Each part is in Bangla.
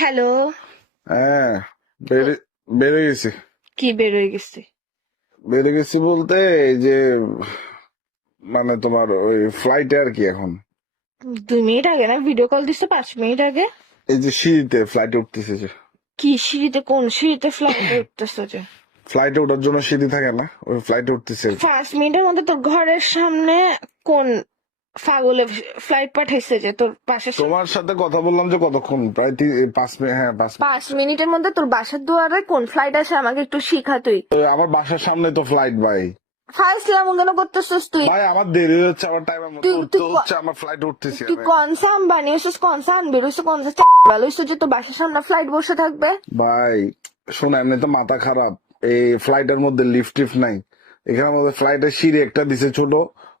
হ্যালো। হ্যাঁ, বেড়ে বেড়ে গেছি। কি বের হয়ে গেছে? বেড়ে গেছি বলতে এই যে মানে তোমার ওই ফ্লাইটে আর কি এখন 2 মিনিট আগে না ভিডিও কল দিচ্ছে, 5 মিনিট আগে। এই যে সিঁড়িতে ফ্লাইটে উঠতেছে যে কি সিঁড়িতে? কোন সিঁড়িতে ফ্লাইটে উঠতেছো যে? ফ্লাইটে ওঠার জন্য সিঁড়ি থাকে না, ওই ফ্লাইটে উঠতেছে আর কি। 5 মিনিটের মধ্যে তোর ঘরের সামনে কোন পাগলে ফ্লাইট পাঠাইছে যে তোর পাশে? তোমার সাথে কথা বললাম যে কতক্ষণ, প্রায় 5 মিনিট। হ্যাঁ 5 মিনিট। 5 মিনিটের মধ্যে তোর বাসার দুয়ারে কোন ফ্লাইট আছে আমাকে একটু শিখা তুই। আমার বাসার সামনে তো ফ্লাইট ভাই। ফাইসলাম কেন করতেছিস তুই? ভাই আমার দেরি হচ্ছে, আমার টাইমের মতো তুই- উঠতে তুই- হচ্ছে, আমার ফ্লাইটে উঠতেছি তুই আমি। কনসা আম্বানি হইছিস, কনসা আনবির হইছিস, কনসা ভালো হইছিস যে তোর বাসার সামনে ফ্লাইট বসে থাকবে? ভাই শোন, এমনি তো মাথা খারাপ। এই ফ্লাইটের মধ্যে লিফট টিফট নাই, এখানের মধ্যে ফ্লাইটের সিঁড়ি একটা দিছে ছোট,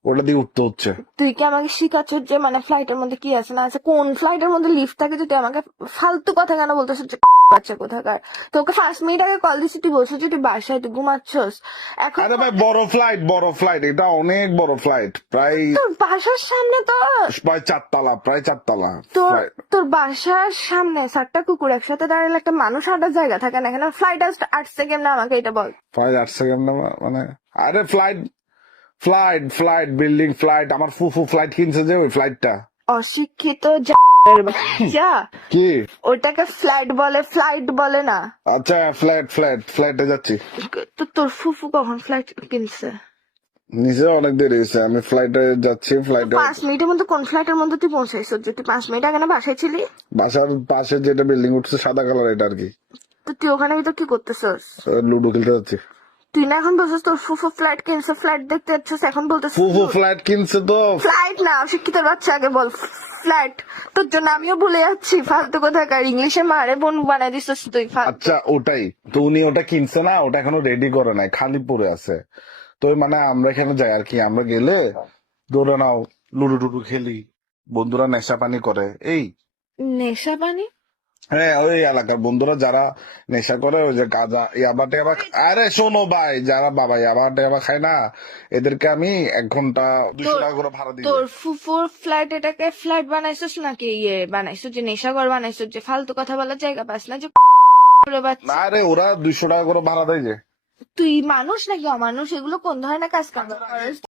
ওটা দিয়ে উঠতে হচ্ছে। তুই কি আমাকে শিখাচ্ছ যে মানে ফ্লাইটের মধ্যে কি আছে না আছে? কোন ফ্লাইটের মধ্যে লিফট থাকে যে তুই আমাকে ফালতু কথা কেন বলতেছিস যে বাচ্চা কোথাকার? তোকে 5 মিনিট আগে কল দিছি, তুই বলছিস যে তুই বাসায়, তুই ঘুমাচ্ছস এখন। আরে ভাই বড় ফ্লাইট, এটা অনেক বড় ফ্লাইট, প্রায় তোর বাসার সামনে তো প্রায় 4 তলা, প্রায় 4 তলা তোর flight। তোর বাসার সামনে 7টা কুকুর একসাথে দাঁড়ালে একটা মানুষ হাঁটার জায়গা থাকে না? এখানে ফ্লাইট আসছে কেমন আমাকে এটা বল। প্রায় 8 সেকেন্ড মানে, আরে flight flight flight building flight, আমার ফুফু ফ্লাইট কিনছে যে ওই ফ্লাইটটা। অশিক্ষিত বাচ্চা, কি? ওটাকে ফ্লাইট বলে, ফ্লাইট বলে না। আচ্ছা ফ্লাইটে যাচ্ছি। তো তোর ফুফু কখন ফ্লাইট কিনছে? নিচে অনেক দেরি হয়েছে, আমি ফ্লাইটে যাচ্ছি। ফ্লাইটে 5 মিনিটের মধ্যে কোন ফ্লাইটের মধ্যে তুই পৌঁছাইছ যে তুই 5 মিনিট আগে না বাসায় ছিলি? বাসার পাশে যেটা বিল্ডিং উঠছে সাদা কালার, এটা আর কি। তো তুই ওখানে ভিতর কি করতেছস? লুডো খেলতে যাচ্ছি। তুই না এখন বলছিস তোর ফুফু ফ্লাইট কিনছে, ফ্লাইট দেখতে যাচ্ছিস, এখন বলতেছিস ফুফু ফ্লাইট কিনছে তো। ফ্লাইট না, অশিক্ষিত বাচ্চা, আগে বল ফ্লাইট। তোর জন্য আমিও ভুলে যাচ্ছি, ফালতু কোথাকার ইংলিশে মারে বোন বানাই দিছিস তুই ফালতু। আচ্ছা ওটাই তো, উনি ওটা কিনছে না, ওটা এখনো রেডি করে নাই, খালি পড়ে আছে। তো মানে আমরা এখানে যাই আর কি, আমরা গেলে ধরে নাও লুডো টুডু খেলি, বন্ধুরা নেশা পানি করে এই। নেশা পানি? হ্যাঁ ওই এলাকার বন্ধুরা যারা নেশা করে, ওই যে গাঁজা ইয়াবা টেবা, আরে শোনো ভাই, যারা বাবা ইয়াবা টেবা খায় না, এদেরকে আমি 1 ঘন্টা 200 টাকা করে ভাড়া দিই। তোর ফুফুর ফ্লাইট এটাকে ফ্লাইট বানাইছিস নাকি ইয়ে বানাইছিস যে নেশাঘর বানাইছিস যে ফালতু কথা বলার জায়গা পাস না যে বাচ্চা? না রে, ওরা 200 টাকা করে ভাড়া দেয় যে। তুই মানুষ নাকি অমানুষ? এগুলো কোন ধরনের কাজ কাম করিস?